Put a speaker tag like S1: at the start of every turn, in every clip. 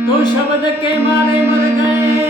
S1: तो शब्द के मारे मर गए।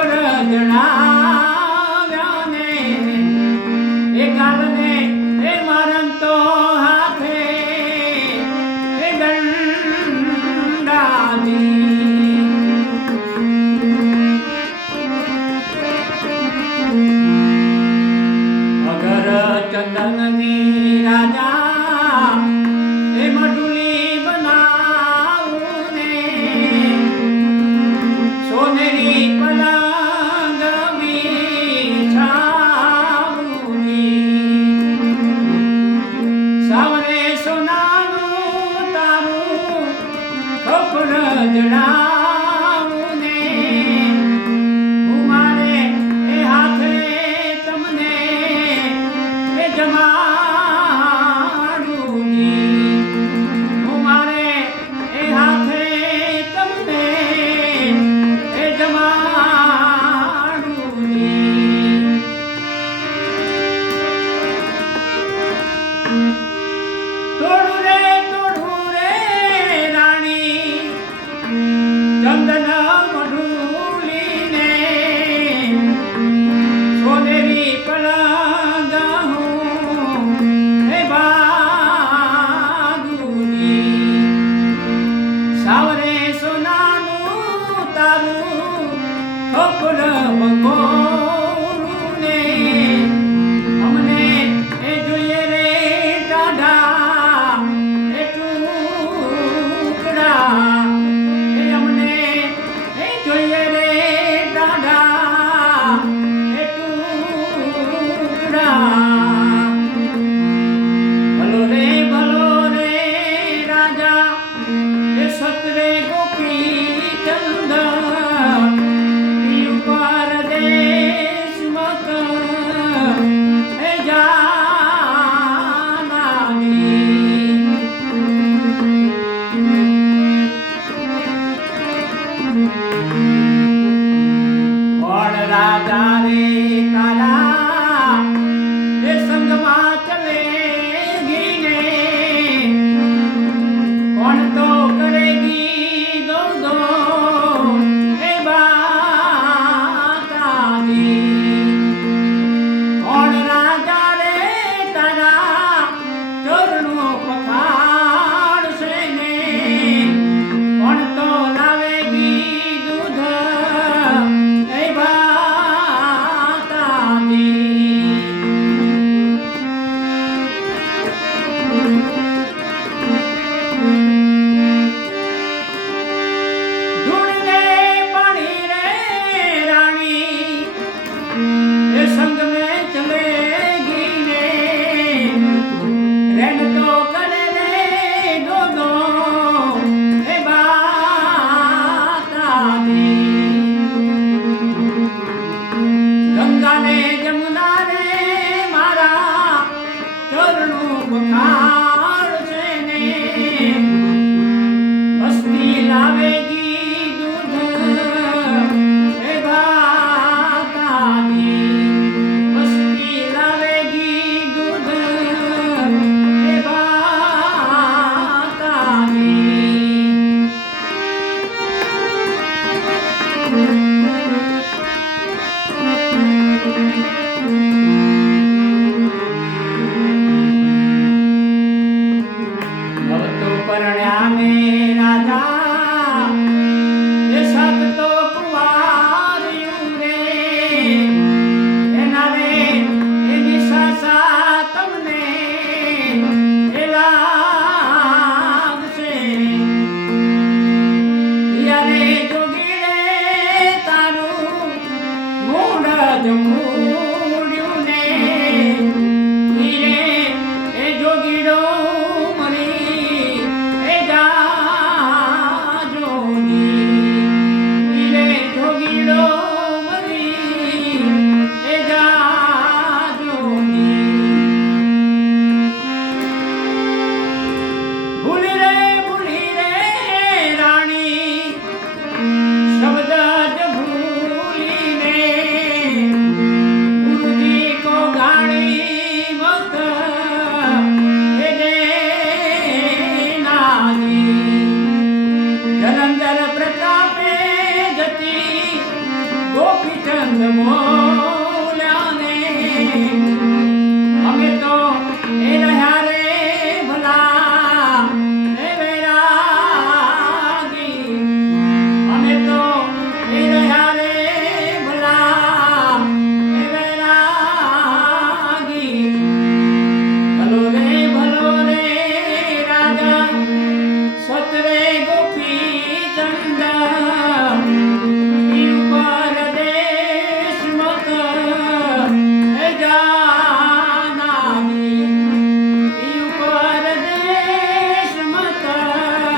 S1: પર ને એ કારણ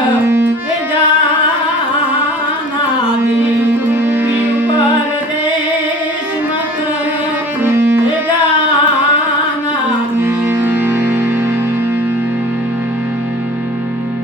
S1: out.